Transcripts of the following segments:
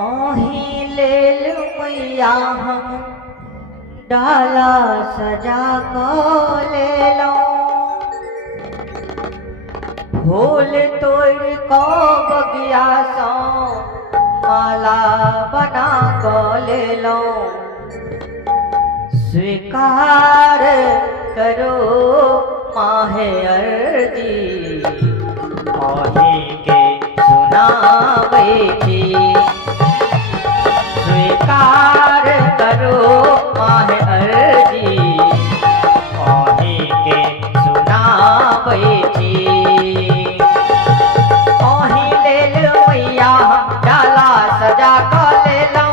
ओही लेल मैया हम डाला सजा को ले लो, फूल तोड़ को बगिया सो माला बना को ले लो। स्वीकार करो माहे अर्जी, ओही के सुनावे छी। स्वीकार करो माहे अर्जी, ओही के सुनावे छी। ओही लेल मैया डाला सजा को ले लो,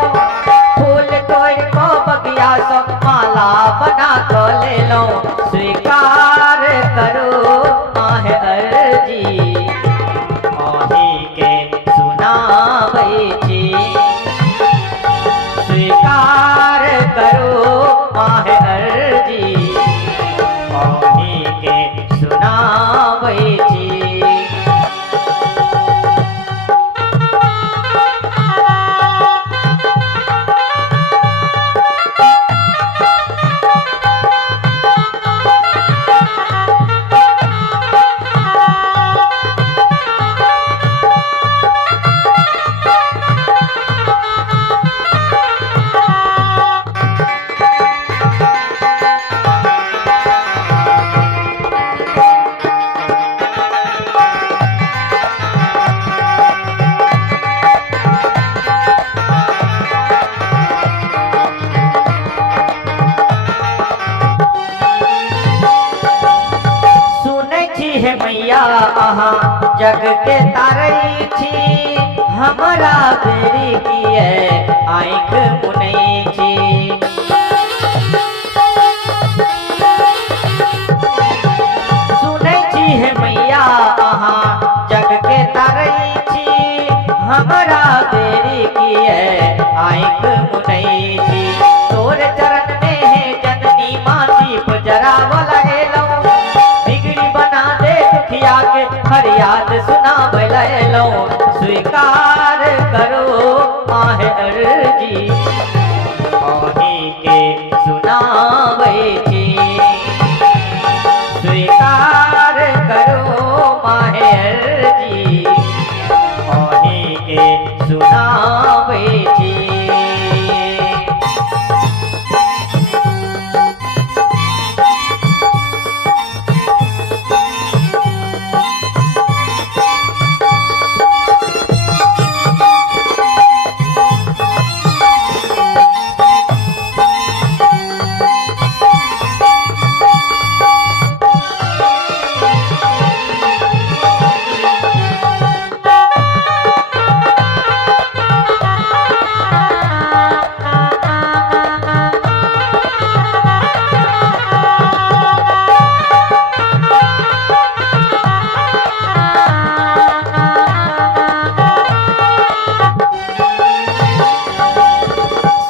फूल तोड़ को बगिया सब माला बना को ले लो। स्वीकार करो माहे अर्जी, ओही के सुनावे छी। स्वीकार करो माहे अर्जी, ओही के सुनावे छी। हे मैया अहाँ जग के तारई छी, हमरा बेरी किए आँख मुनई छी। सुनै छी हे मैया अहाँ जग के तारई छी, हमरा बेरी किए आँख मुनई छी। तोर चरण में है जननी माँ दीप जरावल एलो, बिगड़ी बना दे दुखिया के फरियाद सुना लो। स्वीकार करो माहे अर्जी, ओही के सुनावे छी। स्वीकार करो माहे अर्जी, ओही के सुनावे छी।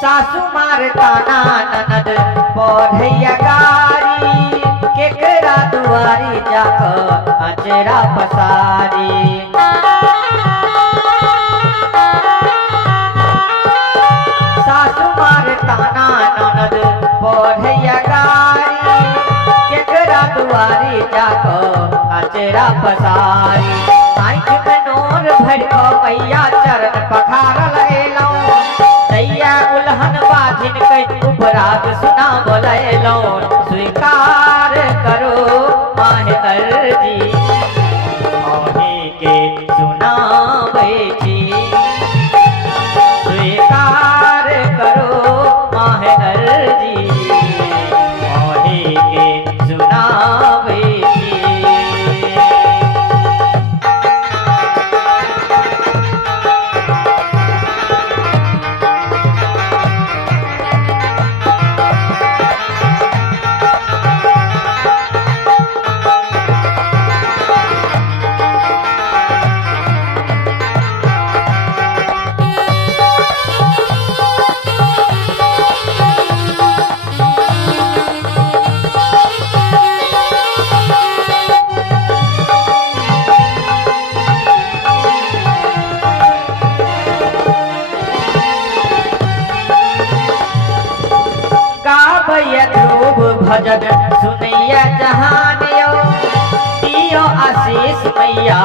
सासु मार ताना ननद पढ़ैया गारी, केकरा दुआरी जाकर अचरा पसारी। सासु मार ताना ननद पढ़ैया गारी, केकरा दुआरी जाकर अचरा पसारी। आँख में नोर भर को मैया चरण पखारल एलो, दैया उल्हन बाधिन कई उपराग सुना बोलो। स्वीकार करो माहे अर्जी, ओही के सुनावे छी। स्वीकार करो माहे अर्जी, ओही के सुनावे छी। भजन सुनैया जहान यो, दियो आशीष मैया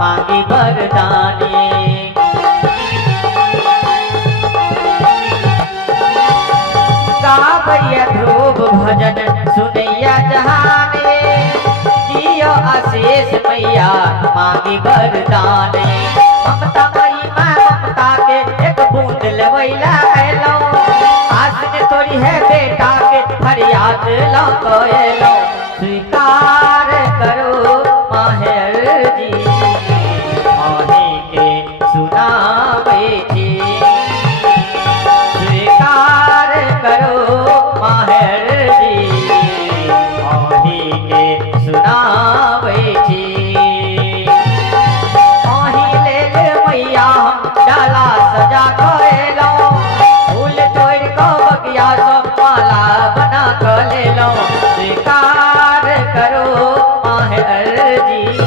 मांगी वरदान। गावैया ध्रुव भजन सुनैया जहान, दियो आशीष मैया मांगी वरदान। ममता मई मैं ममता के एक बूंद लवैला एलो, आसन तोरी है बेटा के फरियाद लौटलो। स्वीकार करो माहे अर्जी, माहे के सुनावे छी। स्वीकार करो माहे अर्जी, माहे के सुनावे छी। माही ले ले मैया हम डाला सजा करेलो, फूल तोड़ को बगिया सब माला बना कर ले लो। स्वीकार करो माहे अर्जी,